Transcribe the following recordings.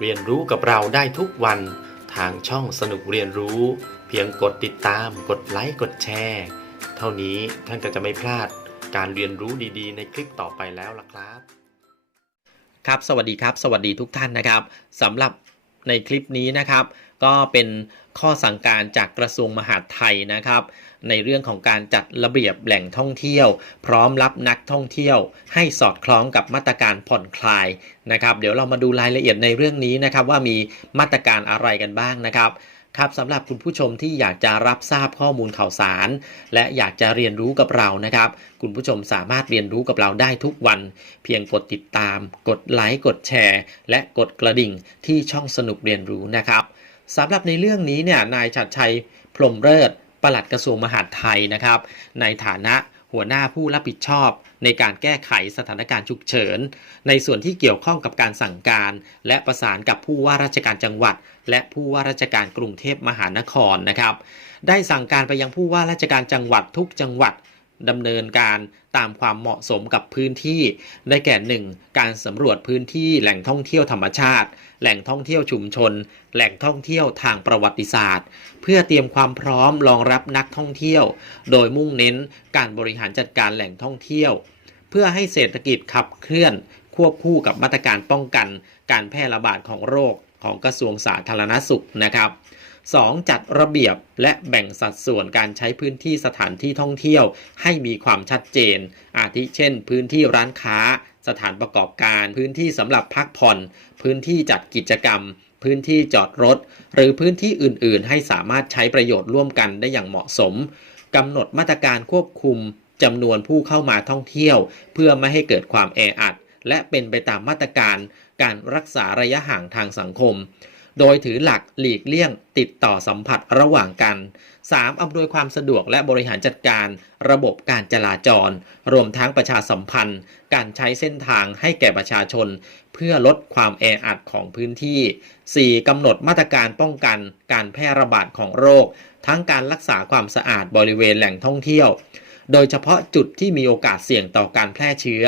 เรียนรู้กับเราได้ทุกวันทางช่องสนุกเรียนรู้ เพียงกดติดตาม กดไลค์กดแชร์ เท่านี้ท่านก็จะไม่พลาดการเรียนรู้ดีๆ ในคลิปต่อไปแล้วล่ะครับ ครับสวัสดีครับ สวัสดีทุกท่านนะครับสำหรับในคลิปนี้นะครับ ก็เป็นข้อสั่งการจากกระทรวงมหาดไทยนะครับ ในเรื่องของการจัดระเบียบแหล่งท่องเที่ยว พร้อมรับนักท่องเที่ยว ให้สอดคล้องกับมาตรการผ่อนคลายนะครับ เดี๋ยวเรามาดูรายละเอียดในเรื่องนี้นะครับว่ามีมาตรการอะไรกันบ้างนะครับครับสำหรับคุณผู้ชมที่อยากจะรับทราบข้อมูลข่าวสาร และอยากจะเรียนรู้กับเรานะครับ คุณผู้ชมสามารถเรียนรู้กับเราได้ทุกวัน เพียงกดติดตาม กดไลค์กดแชร์ และกดกระดิ่งที่ช่องสนุกเรียนรู้นะครับ สำหรับในเรื่องนี้เนี่ยนายชัดชัยพรหมเลิศปลัดกระทรวงมหาดไทยนะครับ ในฐานะหัวหน้าผู้รับผิดชอบ ในการแก้ไขสถานการณ์ฉุกเฉิน ในส่วนที่เกี่ยวข้องกับการสั่งการ และประสานกับผู้ว่าราชการจังหวัด และผู้ว่าราชการกรุงเทพมหานครนะครับ ได้สั่งการไปยังผู้ว่าราชการจังหวัดทุกจังหวัด ดำเนินการตามความเหมาะสมกับพื้นที่ ได้แก่ 1. การสำรวจพื้นที่แหล่งท่องเที่ยวธรรมชาติ แหล่งท่องเที่ยวชุมชน แหล่งท่องเที่ยวทางประวัติศาสตร์ เพื่อเตรียมความพร้อมรองรับนักท่องเที่ยว โดยมุ่งเน้นการบริหารจัดการแหล่งท่องเที่ยว เพื่อให้เศรษฐกิจขับเคลื่อน ควบคู่กับมาตรการป้องกัน การแพร่ระบาดของโรค ของกระทรวงสาธารณสุขนะครับ 2. จัดระเบียบและแบ่งสัดส่วนการใช้พื้นที่สถานที่ท่องเที่ยวให้มีความชัดเจน อาทิเช่น พื้นที่ร้านค้า สถานประกอบการ พื้นที่สำหรับพักผ่อน พื้นที่จัดกิจกรรม พื้นที่จอดรถ หรือพื้นที่อื่น ๆ ให้สามารถใช้ประโยชน์ร่วมกันได้อย่างเหมาะสมกำหนดมาตรการควบคุมจำนวนผู้เข้ามาท่องเที่ยว เพื่อไม่ให้เกิดความแออัด และเป็นไปตามมาตรการการรักษาระยะห่างทางสังคม โดยถือหลักหลีกเลี่ยงติดต่อสัมผัสระหว่างกัน 3. อำนวยความสะดวกและบริหารจัดการระบบการจราจร รวมทั้งประชาสัมพันธ์ การใช้เส้นทางให้แก่ประชาชน เพื่อลดความแออัดของพื้นที่ 4. กำหนดมาตรการป้องกันการแพร่ระบาดของโรค ทั้งการรักษาความสะอาดบริเวณแหล่งท่องเที่ยว โดยเฉพาะจุดที่มีโอกาสเสี่ยงต่อการแพร่เชื้อ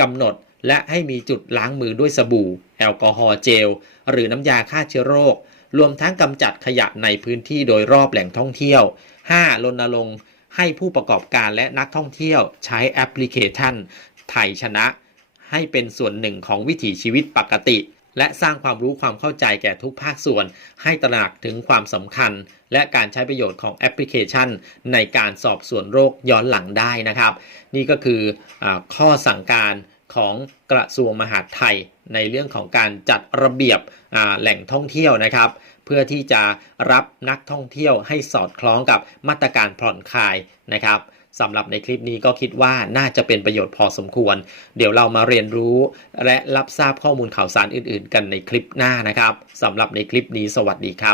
กำหนด และให้มีจุดล้างมือด้วยสบู่ แอลกอฮอล์เจล หรือน้ำยาฆ่าเชื้อโรค รวมทั้งกำจัดขยะในพื้นที่โดยรอบแหล่งท่องเที่ยว 5. รณรงค์ให้ผู้ประกอบการและนักท่องเที่ยวใช้แอปพลิเคชัน ไทยชนะ ให้เป็นส่วนหนึ่งของวิถีชีวิตปกติ และสร้างความรู้ความเข้าใจแก่ทุกภาคส่วน ให้ตระหนักถึงความสำคัญ และการใช้ประโยชน์ของแอปพลิเคชัน ในการสอบสวนโรคย้อนหลังได้นะครับ นี่ก็คืออข้อสั่งการ ของกระทรวงมหาดไทย ในเรื่องของการจัดระเบียบแหล่งท่องเที่ยวนะครับ เพื่อที่จะรับนักท่องเที่ยวให้สอดคล้องกับมาตรการผ่อนคลายนะครับสำหรับในคลิปนี้ก็คิดว่าน่าจะเป็นประโยชน์พอสมควร เดี๋ยวเรามาเรียนรู้และรับทราบข้อมูลข่าวสารอื่นๆ กันในคลิปหน้านะครับสำหรับในคลิปนี้สวัสดีครับ